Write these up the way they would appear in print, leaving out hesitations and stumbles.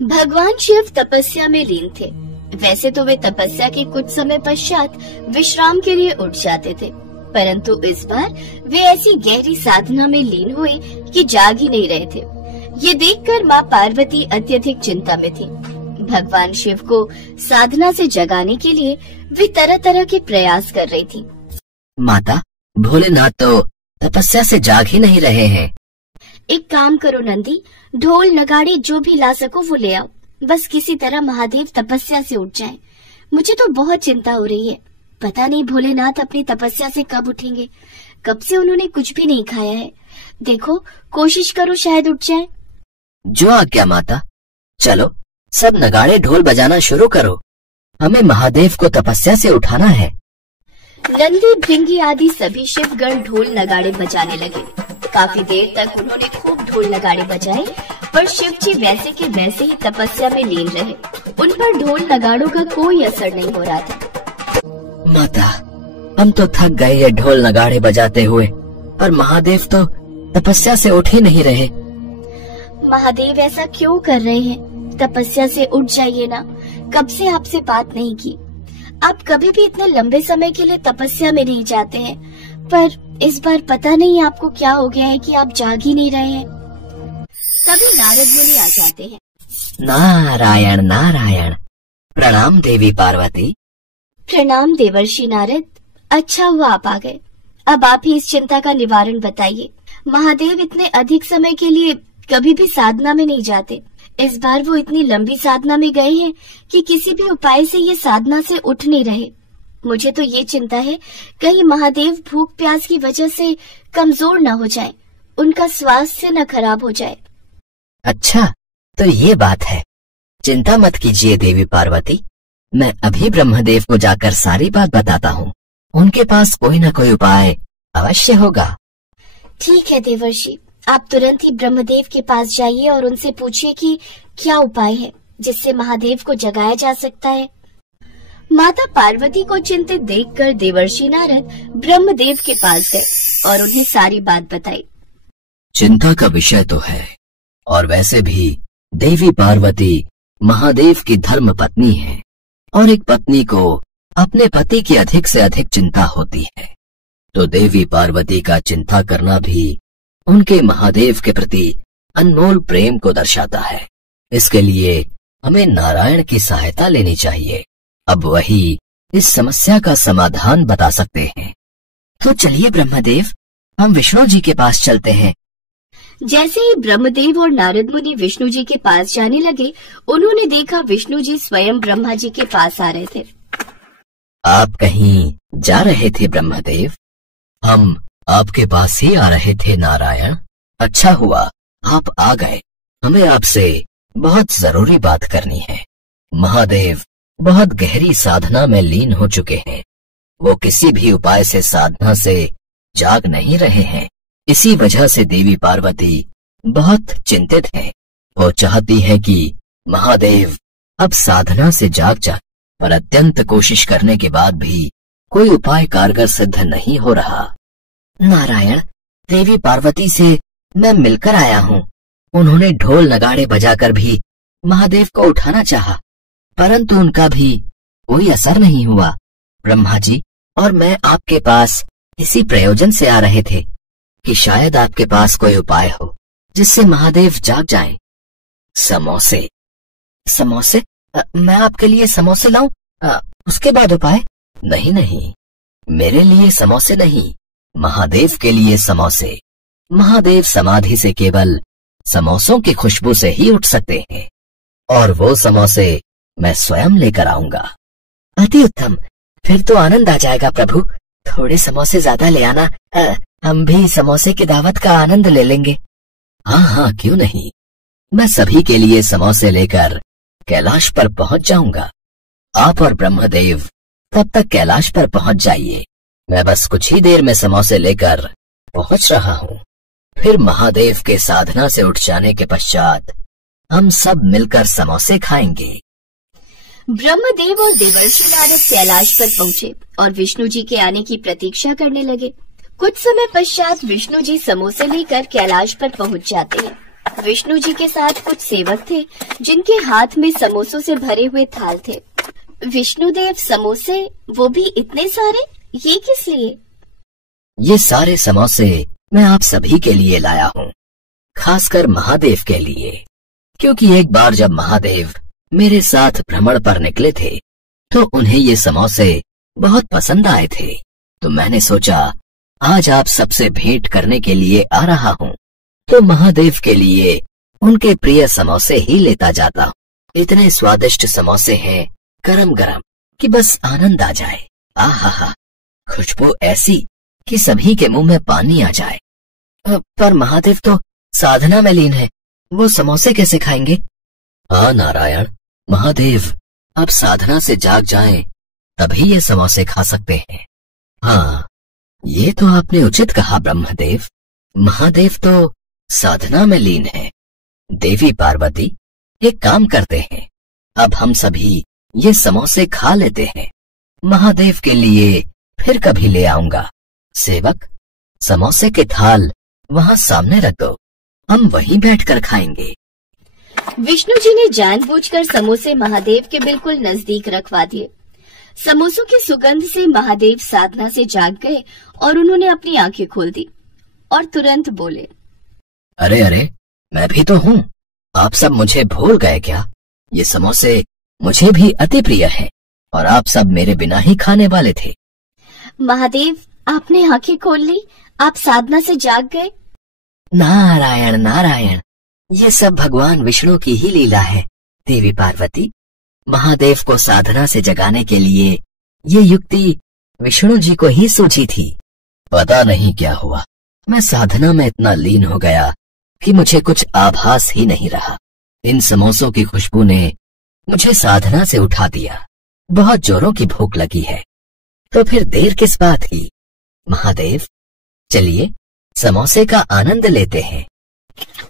भगवान शिव तपस्या में लीन थे। वैसे तो वे तपस्या के कुछ समय पश्चात विश्राम के लिए उठ जाते थे, परंतु इस बार वे ऐसी गहरी साधना में लीन हुए कि जाग ही नहीं रहे थे। ये देखकर माँ पार्वती अत्यधिक चिंता में थी। भगवान शिव को साधना से जगाने के लिए वे तरह तरह के प्रयास कर रही थी। माता, भोलेनाथ तो तपस्या से जाग ही नहीं रहे हैं। एक काम करो नंदी, ढोल नगाड़े जो भी ला सको वो ले आओ। बस किसी तरह महादेव तपस्या से उठ जाएं। मुझे तो बहुत चिंता हो रही है। पता नहीं भोलेनाथ अपनी तपस्या से कब उठेंगे। कब से उन्होंने कुछ भी नहीं खाया है। देखो, कोशिश करो शायद उठ जाए। जो आज्ञा माता। चलो सब नगाड़े ढोल बजाना शुरू करो। हमें महादेव को तपस्या से उठाना है। नंदी, भृंगी आदि सभी शिवगण ढोल नगाड़े बजाने लगे। काफी देर तक उन्होंने खूब ढोल नगाड़े बजाए, पर शिव जी वैसे के वैसे ही तपस्या में लीन रहे। उन पर ढोल नगाड़ों का कोई असर नहीं हो रहा था। माता, हम तो थक गए ये ढोल नगाड़े बजाते हुए, पर महादेव तो तपस्या से उठ ही नहीं रहे। महादेव ऐसा क्यों कर रहे हैं? तपस्या से उठ जाइए ना। कब से आपसे बात नहीं की। आप कभी भी इतने लंबे समय के लिए तपस्या में नहीं जाते हैं, पर इस बार पता नहीं आपको क्या हो गया है कि आप जाग ही नहीं रहे हैं। तभी नारद मुनि आ जाते हैं। नारायण नारायण। प्रणाम देवी पार्वती। प्रणाम देवर्षि नारद। अच्छा हुआ आप आ गए। अब आप ही इस चिंता का निवारण बताइए। महादेव इतने अधिक समय के लिए कभी भी साधना में नहीं जाते। इस बार वो इतनी लंबी साधना में गए हैं कि किसी भी उपाय से ये साधना से उठ नहीं रहे। मुझे तो ये चिंता है कहीं महादेव भूख प्यास की वजह से कमजोर न हो जाएं, उनका स्वास्थ्य न खराब हो जाए। अच्छा, तो ये बात है। चिंता मत कीजिए देवी पार्वती। मैं अभी ब्रह्मदेव को जाकर सारी बात बताता हूँ। उनके पास कोई न कोई उपाय अवश्य होगा। ठीक है देवर्षि, आप तुरंत ही ब्रह्मदेव के पास जाइए और उनसे पूछिए कि क्या उपाय है जिससे महादेव को जगाया जा सकता है। माता पार्वती को चिंतित देखकर देवर्षि नारद ब्रह्मदेव के पास गए और उन्हें सारी बात बताई। चिंता का विषय तो है, और वैसे भी देवी पार्वती महादेव की धर्म पत्नी है, और एक पत्नी को अपने पति की अधिक से अधिक चिंता होती है। तो देवी पार्वती का चिंता करना भी उनके महादेव के प्रति अनमोल प्रेम को दर्शाता है। इसके लिए हमें नारायण की सहायता लेनी चाहिए। अब वही इस समस्या का समाधान बता सकते हैं। तो चलिए ब्रह्मदेव, हम विष्णु जी के पास चलते हैं। जैसे ही ब्रह्मदेव और नारद मुनि विष्णु जी के पास जाने लगे, उन्होंने देखा विष्णु जी स्वयं ब्रह्मा जी के पास आ रहे थे। आप कहीं जा रहे थे ब्रह्मदेव? हम आपके पास ही आ रहे थे नारायण। अच्छा हुआ आप आ गए। हमें आपसे बहुत जरूरी बात करनी है। महादेव बहुत गहरी साधना में लीन हो चुके हैं। वो किसी भी उपाय से साधना से जाग नहीं रहे हैं। इसी वजह से देवी पार्वती बहुत चिंतित हैं। वो चाहती है कि महादेव अब साधना से जाग जाए, पर अत्यंत कोशिश करने के बाद भी कोई उपाय कारगर सिद्ध नहीं हो रहा। नारायण, देवी पार्वती से मैं मिलकर आया हूँ। उन्होंने ढोल नगाड़े बजाकर भी महादेव को उठाना चाहा, परंतु उनका भी कोई असर नहीं हुआ। ब्रह्मा जी और मैं आपके पास इसी प्रयोजन से आ रहे थे कि शायद आपके पास कोई उपाय हो जिससे महादेव जाग जाएं। समोसे? समोसे? मैं आपके लिए समोसे लाऊं? उसके बाद उपाय? नहीं नहीं, मेरे लिए समोसे नहीं, महादेव के लिए समोसे। महादेव समाधि से केवल समोसों की खुशबू से ही उठ सकते हैं, और वो समोसे मैं स्वयं लेकर आऊंगा। अति उत्तम, फिर तो आनंद आ जाएगा प्रभु। थोड़े समोसे ज्यादा ले आना, हम भी समोसे की दावत का आनंद ले लेंगे। हाँ हाँ, क्यों नहीं। मैं सभी के लिए समोसे लेकर कैलाश पर पहुंच जाऊंगा। आप और ब्रह्मदेव तब तक कैलाश पर पहुंच जाइए। मैं बस कुछ ही देर में समोसे लेकर पहुंच रहा हूँ। फिर महादेव के साधना से उठ जाने के पश्चात हम सब मिलकर समोसे खाएंगे। ब्रह्मदेव और देवर्षि नारद कैलाश पर पहुंचे और विष्णु जी के आने की प्रतीक्षा करने लगे। कुछ समय पश्चात विष्णु जी समोसे लेकर कैलाश पर पहुंच जाते हैं। विष्णु जी के साथ कुछ सेवक थे जिनके हाथ में समोसों से भरे हुए थाल थे। विष्णुदेव समोसे, वो भी इतने सारे, ये किस लिए? ये सारे समोसे मैं आप सभी के लिए लाया हूँ, खासकर महादेव के लिए, क्योंकि एक बार जब महादेव मेरे साथ भ्रमण पर निकले थे तो उन्हें ये समोसे बहुत पसंद आए थे। तो मैंने सोचा आज आप सबसे भेंट करने के लिए आ रहा हूँ, तो महादेव के लिए उनके प्रिय समोसे ही लेता जाता हूँ। इतने स्वादिष्ट समोसे हैं, गरम गरम, कि बस आनंद आ जाए। आहा, खुशबू ऐसी कि सभी के मुंह में पानी आ जाए। पर महादेव तो साधना में लीन है, वो समोसे कैसे खाएंगे? हाँ नारायण, महादेव अब साधना से जाग जाएं, तभी ये समोसे खा सकते हैं। हाँ, ये तो आपने उचित कहा ब्रह्मदेव। महादेव तो साधना में लीन है। देवी पार्वती, एक काम करते हैं, अब हम सभी ये समोसे खा लेते हैं। महादेव के लिए फिर कभी ले आऊंगा। सेवक, समोसे के थाल वहाँ सामने रख दो, हम वहीं बैठकर खाएंगे। विष्णु जी ने जानबूझकर समोसे महादेव के बिल्कुल नजदीक रखवा दिए। समोसों की सुगंध से महादेव साधना से जाग गए और उन्होंने अपनी आंखें खोल दी और तुरंत बोले, अरे अरे, मैं भी तो हूँ, आप सब मुझे भूल गए क्या? ये समोसे मुझे भी अति प्रिय है और आप सब मेरे बिना ही खाने वाले थे। महादेव, आपने आंखें खोल ली, आप साधना से जाग गए। नारायण नारायण, ये सब भगवान विष्णु की ही लीला है। देवी पार्वती, महादेव को साधना से जगाने के लिए ये युक्ति विष्णु जी को ही सूझी थी। पता नहीं क्या हुआ, मैं साधना में इतना लीन हो गया कि मुझे कुछ आभास ही नहीं रहा। इन समोसों की खुशबू ने मुझे साधना से उठा दिया। बहुत जोरों की भूख लगी है, तो फिर देर किस बात की? महादेव, चलिए समोसे का आनंद लेते हैं।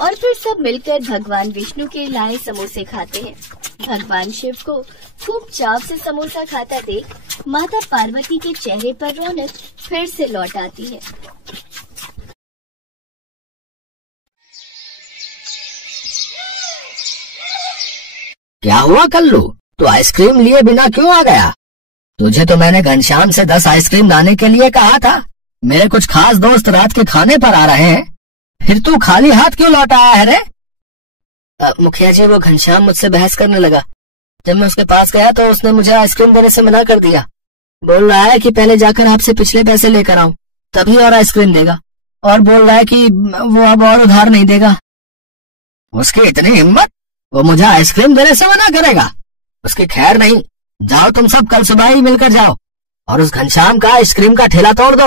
और फिर सब मिलकर भगवान विष्णु के लाए समोसे खाते हैं। भगवान शिव को खूब चाव से समोसा खाता देख माता पार्वती के चेहरे पर रौनक फिर से लौट आती है। क्या हुआ कल्लू, तू आइसक्रीम लिए बिना क्यों आ गया? तुझे तो मैंने घनश्याम से 10 आइसक्रीम लाने के लिए कहा था। मेरे कुछ खास दोस्त रात के खाने पर आ रहे हैं, फिर तू खाली हाथ क्यों लौट आया है रे? मुखिया जी, वो घनश्याम मुझसे बहस करने लगा। जब मैं उसके पास गया तो उसने मुझे आइसक्रीम देने से मना कर दिया। बोल रहा है कि पहले जाकर आपसे पिछले पैसे लेकर आऊं, तभी और आइसक्रीम देगा, और बोल रहा है कि वो अब और उधार नहीं देगा। उसकी इतनी हिम्मत, वो मुझे आइसक्रीम देने से मना करेगा? उसकी खैर नहीं। जाओ तुम सब कल सुबह ही मिलकर जाओ और उस घनश्याम का आइसक्रीम का ठेला तोड़ दो।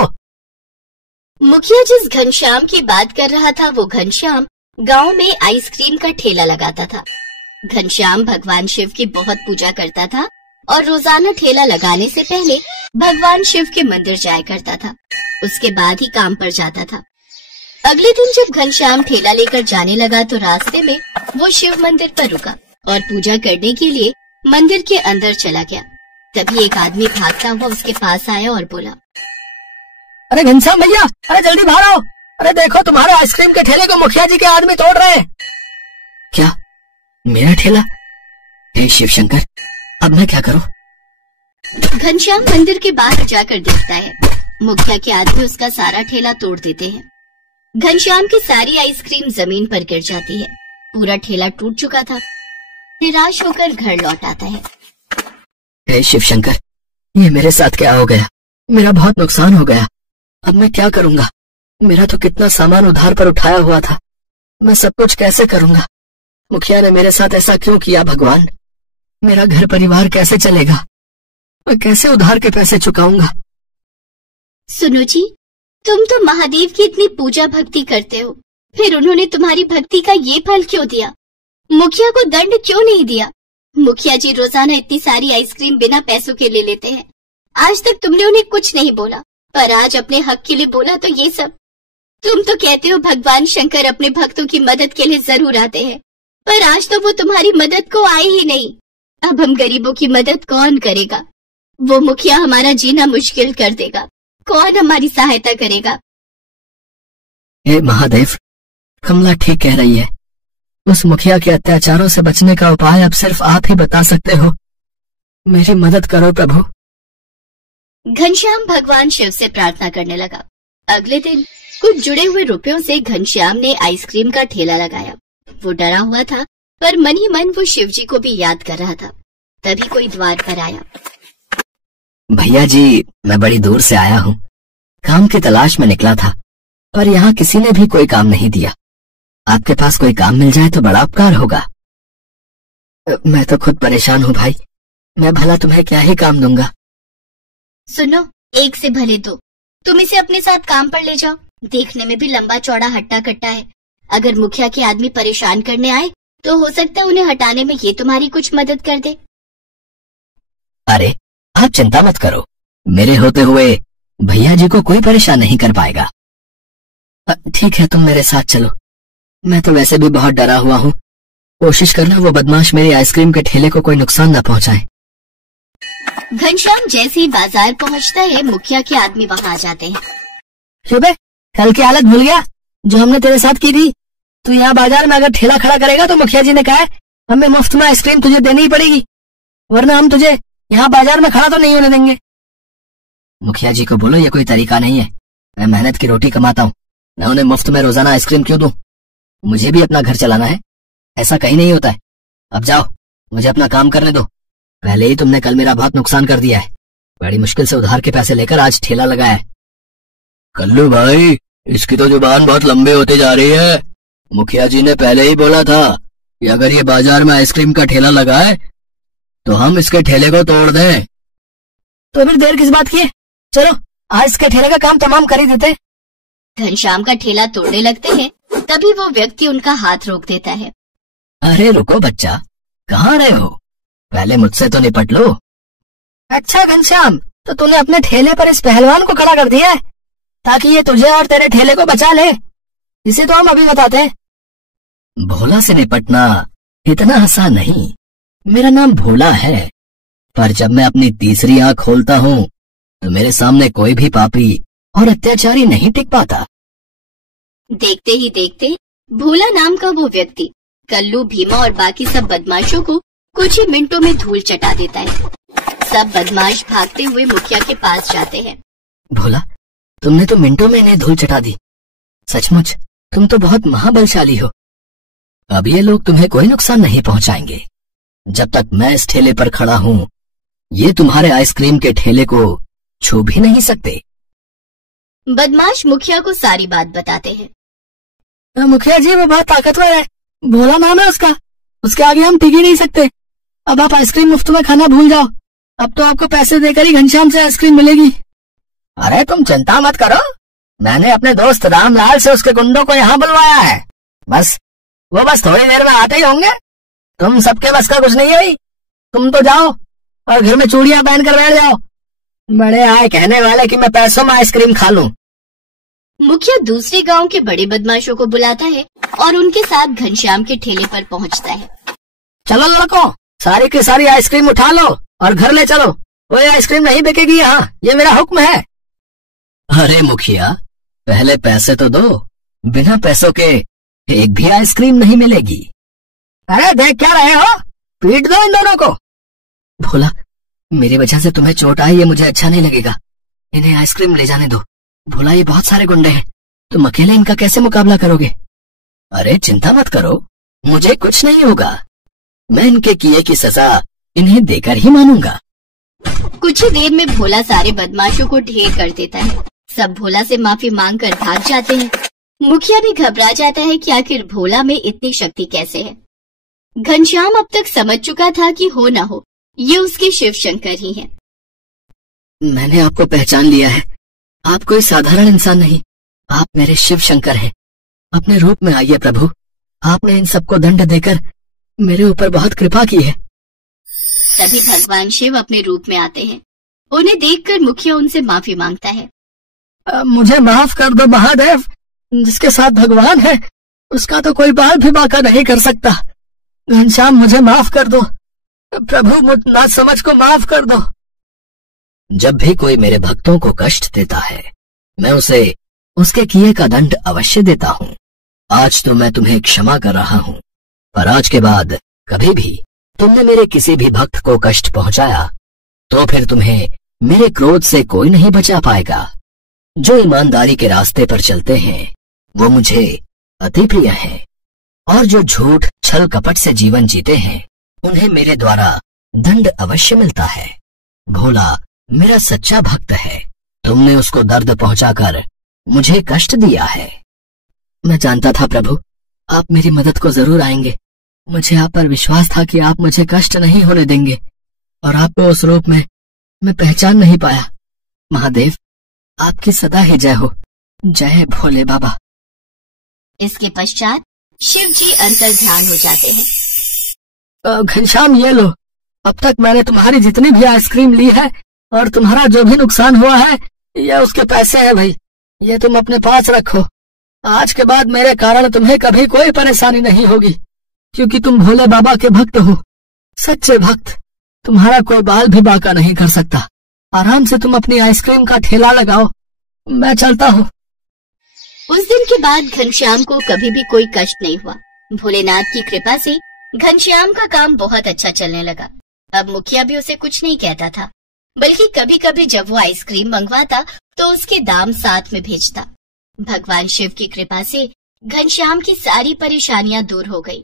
मुखिया जिस घनश्याम की बात कर रहा था, वो घनश्याम गांव में आइसक्रीम का ठेला लगाता था। घनश्याम भगवान शिव की बहुत पूजा करता था और रोजाना ठेला लगाने से पहले भगवान शिव के मंदिर जाया करता था। उसके बाद ही काम पर जाता था। अगले दिन जब घनश्याम ठेला लेकर जाने लगा तो रास्ते में वो शिव मंदिर पर रुका और पूजा करने के लिए मंदिर के अंदर चला गया। तभी एक आदमी भागता हुआ उसके पास आया और बोला, अरे घनश्याम भैया, अरे जल्दी बाहर आओ। अरे देखो, तुम्हारे आइसक्रीम के ठेले को मुखिया जी के आदमी तोड़ रहे हैं। क्या? मेरा ठेला? हे शिव शंकर, अब मैं क्या करूं? घनश्याम मंदिर के बाहर जाकर देखता है, मुखिया के आदमी उसका सारा ठेला तोड़ देते हैं। घनश्याम की सारी आइसक्रीम जमीन पर गिर जाती है। पूरा ठेला टूट चुका था। निराश होकर घर लौट आता है। हे शिव शंकर, ये मेरे साथ क्या हो गया? मेरा बहुत नुकसान हो गया। अब मैं क्या करूंगा? मेरा तो कितना सामान उधार पर उठाया हुआ था, मैं सब कुछ कैसे करूंगा? मुखिया ने मेरे साथ ऐसा क्यों किया? भगवान, मेरा घर परिवार कैसे चलेगा? मैं कैसे उधार के पैसे चुकाऊंगा? सुनो जी, तुम तो महादेव की इतनी पूजा भक्ति करते हो, फिर उन्होंने तुम्हारी भक्ति का ये फल क्यों दिया? मुखिया को दंड क्यों नहीं दिया? मुखिया जी रोजाना इतनी सारी आइसक्रीम बिना पैसों के ले लेते हैं। आज तक तुमने उन्हें कुछ नहीं बोला, पर आज अपने हक के लिए बोला तो ये सब। तुम तो कहते हो भगवान शंकर अपने भक्तों की मदद के लिए जरूर आते हैं, पर आज तो वो तुम्हारी मदद को आए ही नहीं। अब हम गरीबों की मदद कौन करेगा? वो मुखिया हमारा जीना मुश्किल कर देगा। कौन हमारी सहायता करेगा? हे महादेव, कमला ठीक कह रही है। उस मुखिया के अत्याचारों से बचने का उपाय अब सिर्फ आप ही बता सकते हो। मेरी मदद करो प्रभु। घनश्याम भगवान शिव से प्रार्थना करने लगा। अगले दिन कुछ जुड़े हुए रुपयों से घनश्याम ने आइसक्रीम का ठेला लगाया। वो डरा हुआ था, पर मन ही मन वो शिव जी को भी याद कर रहा था। तभी कोई द्वार पर आया। भैया जी, मैं बड़ी दूर से आया हूँ। काम की तलाश में निकला था, पर यहाँ किसी ने भी कोई काम नहीं दिया। आपके पास कोई काम मिल जाए तो बड़ा उपकार होगा। मैं तो खुद परेशान हूँ भाई, मैं भला तुम्हें क्या ही काम दूंगा। सुनो, एक से भले दो। तुम इसे अपने साथ काम पर ले जाओ। देखने में भी लंबा चौड़ा हट्टा कट्टा है। अगर मुखिया के आदमी परेशान करने आए तो हो सकता है उन्हें हटाने में ये तुम्हारी कुछ मदद कर दे। अरे आप चिंता मत करो, मेरे होते हुए भैया जी को कोई परेशान नहीं कर पाएगा। ठीक है, तुम मेरे साथ चलो। मैं तो वैसे भी बहुत डरा हुआ हूँ। कोशिश करना वो बदमाश मेरे आइसक्रीम के ठेले को कोई नुकसान न पहुँचाए। घनश्याम जैसे ही बाजार पहुँचता है, मुखिया के आदमी वहाँ आ जाते हैं। शुभे, कल की हालत भूल गया जो हमने तेरे साथ की थी? तू यहाँ बाजार में अगर ठेला खड़ा करेगा तो मुखिया जी ने कहा है हमें मुफ्त में आइसक्रीम तुझे देनी ही पड़ेगी, वरना हम तुझे यहाँ बाजार में खड़ा तो नहीं होने देंगे। मुखिया जी को बोलो ये कोई तरीका नहीं है। मैं मेहनत की रोटी कमाता हूँ, मैं उन्हें मुफ्त में रोजाना आइसक्रीम क्यों दूं? मुझे भी अपना घर चलाना है, ऐसा कहीं नहीं होता है। अब जाओ, मुझे अपना काम करने दो। पहले ही तुमने कल मेरा बहुत नुकसान कर दिया है। बड़ी मुश्किल से उधार के पैसे लेकर आज ठेला लगाया है। कल्लू भाई, इसकी तो जुबान बहुत लंबी होती जा रही है। मुखिया जी ने पहले ही बोला था कि अगर ये बाजार में आइसक्रीम का ठेला लगाए तो हम इसके ठेले को तोड़ दें। तो फिर देर किस बात की है? चलो आज इसके ठेले का काम तमाम कर ही देते। घनश्याम का ठेला तोड़ने लगते हैं, तभी वो व्यक्ति उनका हाथ रोक देता है। अरे रुको बच्चा, कहाँ रहे हो? पहले मुझसे तो निपट लो। अच्छा घनश्याम, तो तूने अपने ठेले पर इस पहलवान को खड़ा कर दिया है ताकि ये तुझे और तेरे ठेले को बचा ले। इसे तो हम अभी बताते हैं। भोला से निपटना इतना आसान नहीं। मेरा नाम भोला है, पर जब मैं अपनी तीसरी आंख खोलता हूँ तो मेरे सामने कोई भी पापी और अत्याचारी नहीं टिक पाता। देखते ही देखते भोला नाम का वो व्यक्ति कल्लू, भीमा और बाकी सब बदमाशों को कुछ ही मिनटों में धूल चटा देता है। सब बदमाश भागते हुए मुखिया के पास जाते हैं। भोला, तुमने तो मिनटों में इन्हें धूल चटा दी। सचमुच तुम तो बहुत महाबलशाली हो। अब ये लोग तुम्हें कोई नुकसान नहीं पहुंचाएंगे। जब तक मैं इस ठेले पर खड़ा हूँ, ये तुम्हारे आइसक्रीम के ठेले को छू भी नहीं सकते। बदमाश मुखिया को सारी बात बताते हैं। मुखिया जी, वो बहुत ताकतवर है, भोला नाम है उसका, उसके आगे हम टिक ही नहीं सकते। अब आप आइसक्रीम मुफ्त में खाना भूल जाओ। अब तो आपको पैसे देकर ही घनश्याम से आइसक्रीम मिलेगी। अरे तुम चिंता मत करो, मैंने अपने दोस्त रामलाल से उसके गुंडों को यहाँ बुलवाया है। वो बस थोड़ी देर में आते ही होंगे। तुम सबके बस का कुछ नहीं है भाई। तुम तो जाओ और घर में चूड़ियां पहनकर बैठ जाओ। बड़े आए कहने वाले कि मैं पैसों में आइसक्रीम खा लूं। मुखिया दूसरे गांव के बड़े बदमाशों को बुलाता है और उनके साथ घनश्याम के ठेले पर पहुंचता है। चलो लड़कों, सारी की सारी आइसक्रीम उठा लो और घर ले चलो। कोई आइसक्रीम नहीं बिकेगी यहाँ, ये मेरा हुक्म है। अरे मुखिया, पहले पैसे तो दो। बिना पैसों के एक भी आइसक्रीम नहीं मिलेगी। अरे देख क्या रहे हो, पीट दो इन दोनों को। भोला, मेरी वजह से तुम्हें चोट आई, ये मुझे अच्छा नहीं लगेगा। इन्हें आइसक्रीम ले जाने दो। भोला, ये बहुत सारे गुंडे हैं, तुम अकेले इनका कैसे मुकाबला करोगे? अरे चिंता मत करो, मुझे कुछ नहीं होगा। मैं इनके किए की सजा इन्हें देकर ही मानूंगा। कुछ ही देर में भोला सारे बदमाशों को ढेर कर देता है। सब भोला से माफी मांग कर भाग जाते हैं। मुखिया भी घबरा जाता है कि आखिर भोला में इतनी शक्ति कैसे है। घनश्याम अब तक समझ चुका था कि हो न हो ये उसके शिव शंकर ही हैं। मैंने आपको पहचान लिया है। आप कोई साधारण इंसान नहीं, आप मेरे शिव शंकर हैं। अपने रूप में आइए प्रभु। आपने इन सबको दंड देकर मेरे ऊपर बहुत कृपा की है। तभी भगवान शिव अपने रूप में आते हैं। उन्हें देखकर मुखिया उनसे माफी मांगता है। मुझे माफ कर दो महादेव, जिसके साथ भगवान है उसका तो कोई बाल भी बांका नहीं कर सकता। घनश्याम, मुझे माफ कर दो प्रभु, मुझ ना समझ को माफ कर दो। जब भी कोई मेरे भक्तों को कष्ट देता है, मैं उसे उसके किए का दंड अवश्य देता हूँ। आज तो मैं तुम्हें क्षमा कर रहा हूँ। पर आज के बाद कभी भी तुमने मेरे किसी भी भक्त को कष्ट पहुंचाया तो फिर तुम्हें मेरे क्रोध से कोई नहीं बचा पाएगा। जो ईमानदारी के रास्ते पर चलते हैं वो मुझे अति प्रिय है, और जो झूठ छल कपट से जीवन जीते हैं उन्हें मेरे द्वारा दंड अवश्य मिलता है। भोला मेरा सच्चा भक्त है, तुमने उसको दर्द पहुंचाकर मुझे कष्ट दिया है। मैं जानता था प्रभु आप मेरी मदद को जरूर आएंगे। मुझे आप पर विश्वास था कि आप मुझे कष्ट नहीं होने देंगे, और आपको उस रूप में मैं पहचान नहीं पाया। महादेव आपकी सदा ही जय हो। जय भोले बाबा। इसके पश्चात शिव जी अंतर ध्यान हो जाते हैं। घनश्याम ये लो, अब तक मैंने तुम्हारी जितनी भी आइसक्रीम ली है और तुम्हारा जो भी नुकसान हुआ है ये उसके पैसे है भाई, ये तुम अपने पास रखो। आज के बाद मेरे कारण तुम्हें कभी कोई परेशानी नहीं होगी, क्योंकि तुम भोले बाबा के भक्त हो, सच्चे भक्त। तुम्हारा कोई बाल भी बांका नहीं कर सकता। आराम से तुम अपनी आइसक्रीम का ठेला लगाओ, मैं चलता हूँ। उस दिन के बाद घनश्याम को कभी भी कोई कष्ट नहीं हुआ। भोलेनाथ की कृपा से घनश्याम का काम बहुत अच्छा चलने लगा। अब मुखिया भी उसे कुछ नहीं कहता था, बल्कि कभी कभी जब वो आइसक्रीम मंगवाता तो उसके दाम साथ में भेजता। भगवान शिव की कृपा से घनश्याम की सारी परेशानियां दूर हो गई।